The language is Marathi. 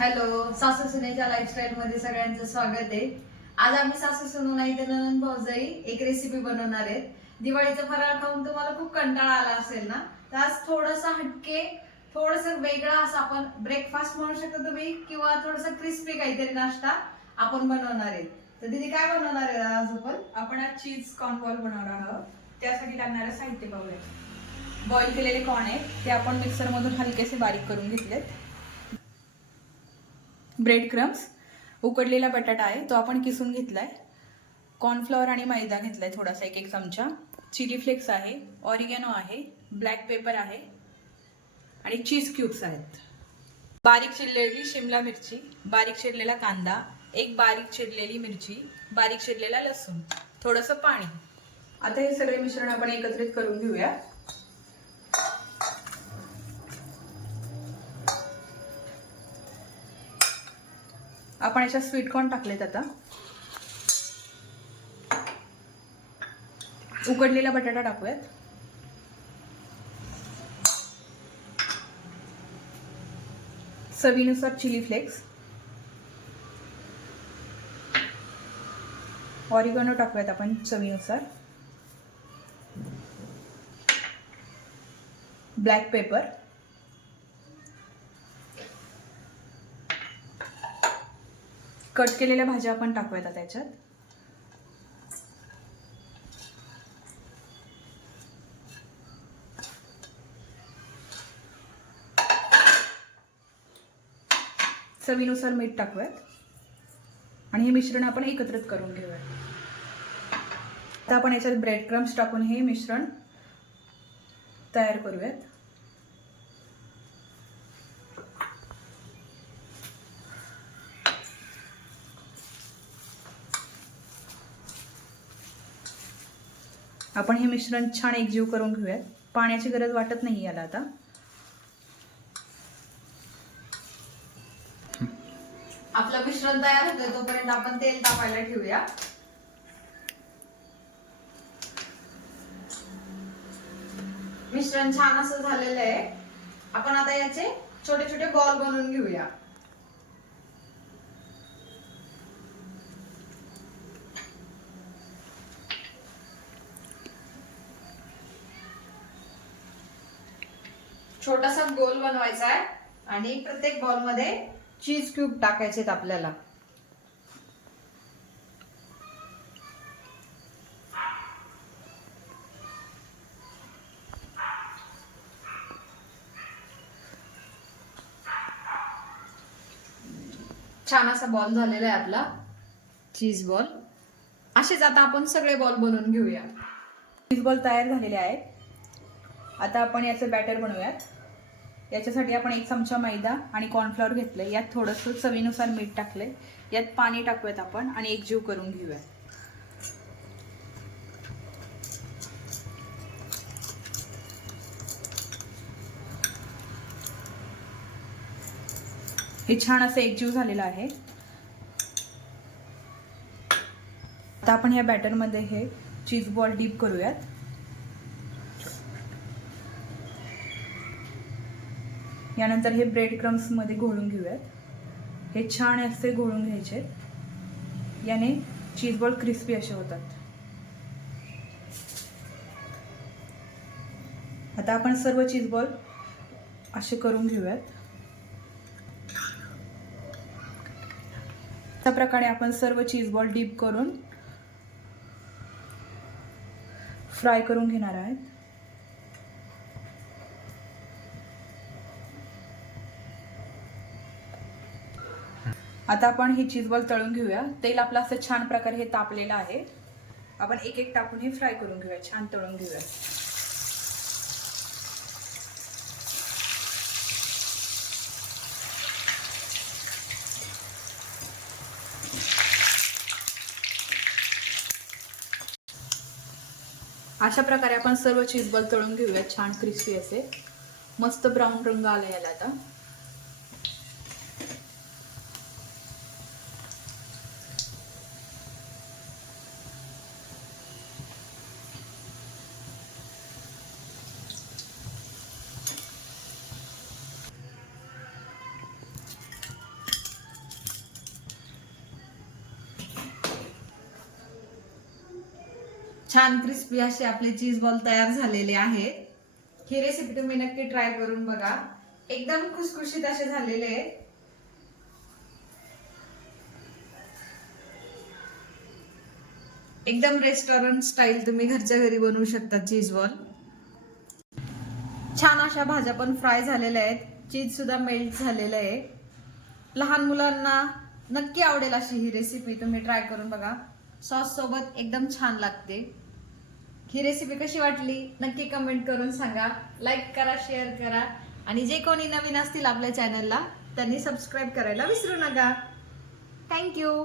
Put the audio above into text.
हॅलो सासू सुनेच्या लाईफस्टाईल मध्ये सगळ्यांचं स्वागत आहे. आज आम्ही सासू सुनू नाही तर ननंद भाऊजाई एक रेसिपी बनवणार आहेत. दिवाळीचा फराळ खाऊन तुम्हाला खूप कंटाळा आला असेल ना? तर आज थोडस हटके थोडस वेगळा असं आपण ब्रेकफास्ट म्हणू शकतो तुम्ही किंवा थोडस क्रिस्पी काहीतरी नाश्ता आपण बनवणार आहे तर दिदी काय बनवणार आहे आज आपण? आपण आज चीज कॉर्न बॉल बनवणार आहोत. त्यासाठी लागणारं साहित्य पाहूया. बॉईल केलेले कॉर्न आहेत ते आपण मिक्सरमधून हलकेसे बारीक करून घेतलेत. ब्रेड क्रम्स उकडलेला बटाटा आहे तो आपण किसून घेतला आहे कॉर्नफ्लॉवर आणि मैदा घेतला आहे थोडासा एक एक चमचा. चिली फ्लेक्स आहे ऑरिगॅनो आहे ब्लॅक पेपर आहे आणि चीज क्यूब्स आहेत. बारीक चिरलेली शिमला मिरची बारीक चिरलेला कांदा एक बारीक चिरलेली मिरची बारीक चिरलेला लसूण थोडंसं पाणी. आता हे सगळे मिश्रण आपण एकत्रित करून घेऊया. आपण याच्यात स्वीटकॉर्न टाकलेत आता. उकडलेला बटाटा टाकूयात. चवीनुसार चिली फ्लेक्स ऑरिगनो टाकूयात आपण चवीनुसार. ब्लॅक पेपर कट केलेल्या भाज्या आपण टाकूयात त्याच्यात चवीनुसार मीठ टाकूयात. आणि हे मिश्रण आपण एकत्रित करून घेऊयात. आता आपण याच्यात ब्रेड क्रम्स टाकून हे मिश्रण तयार करूयात. आपण हे मिश्रण छान एकजीव करून घेऊयात. पाण्याची गरज वाटत नाही याला आता. आपलं मिश्रण तयार होतं तोपर्यंत आपण तेल तापायला ठेवूया. मिश्रण छान असं झालेलं आहे. आपण आता याचे छोटे छोटे बॉल बनवून घेऊया. छोटासा गोल बनवायचा आहे आणि प्रत्येक बॉलमध्ये चीज क्यूब टाकायचे आहेत आपल्याला. छान असा बॉल झालेला आहे आपला चीज बॉल असेच आता आपण सगळे बॉल बनवून घेऊया चीज बॉल तयार झालेले आहेत. आता आपण याचं बॅटर बनवूयात. याच्यासाठी आपण एक चमचा मैदा आणि कॉर्नफ्लॉवर घेतलं यात थोडंसं चवीनुसार मीठ टाकले यात पाणी टाकूयात आपण आणि एकजीव करून घेऊयात. हे छान असं एकजीव झालेलं आहे. आता आपण ह्या बॅटरमध्ये हे चीज बॉल डीप करूयात. यानंतर हे ब्रेड क्रम्समध्ये घोळून घेऊयात. हे छान असे घोळून घ्यायचे. याने चीज बॉल क्रिस्पी असे होतात. आता आपण सर्व चीज बॉल असे करून घेऊयात. अशा प्रकारे आपण सर्व चीज बॉल डीप करून फ्राय करून घेणार आहेत. आता आपण ही चीज बॉल तळून घेऊया. तेल आपलं असं छान प्रकारे हे तापलेलं आहे. आपण एक एक टाकून हे फ्राय करून घेऊया. छान तळून घेऊया. अशा प्रकारे आपण सर्व चीज बॉल तळून घेऊया. छान क्रिस्पी असे. मस्त ब्राऊन रंग आला याला आता. छान क्रिस्पी असे आपले चीज बॉल तयार झालेले आहेत ही रेसिपी तुम्ही नक्की ट्राय करून बघा. एकदम खुसखुशीत असे झालेले आहेत एकदम रेस्टॉरंट स्टाईल तुम्ही घरच्या घरी बनवू शकता चीज बॉल छान अशा भाज्या पण फ्राय झालेल्या आहेत. चीज सुद्धा मेल्ट झालेलं आहे. लहान मुलांना नक्की आवडेल अशी ही रेसिपी तुम्ही ट्राय करून बघा. सॉस सोबत एकदम छान लागते. ही रेसिपी कशी वाटली? नक्की कमेंट करून सांगा. लाईक करा शेअर करा. आणि जे कोणी नवीन असतील आपल्या चॅनलला त्यांनी सबस्क्राईब करायला विसरू नका. थँक्यू